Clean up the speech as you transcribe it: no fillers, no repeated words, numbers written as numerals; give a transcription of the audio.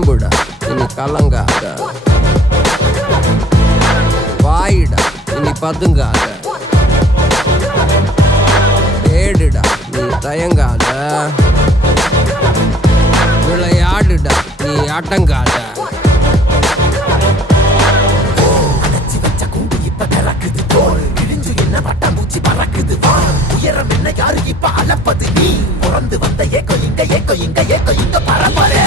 கிளம்புடா இனி கலங்காத, வாயிடா இனி பதுங்காத, தேடுடா நீ தயங்காத, விளையாடுடா நீ அடங்காத. உயரம் என்ன யாரு இப்ப அளப்பது, நீ பிறந்து வந்த ஏக்கோ இங்க ஏக்கோ இங்க ஏக்கோ இங்க பரம்பரை.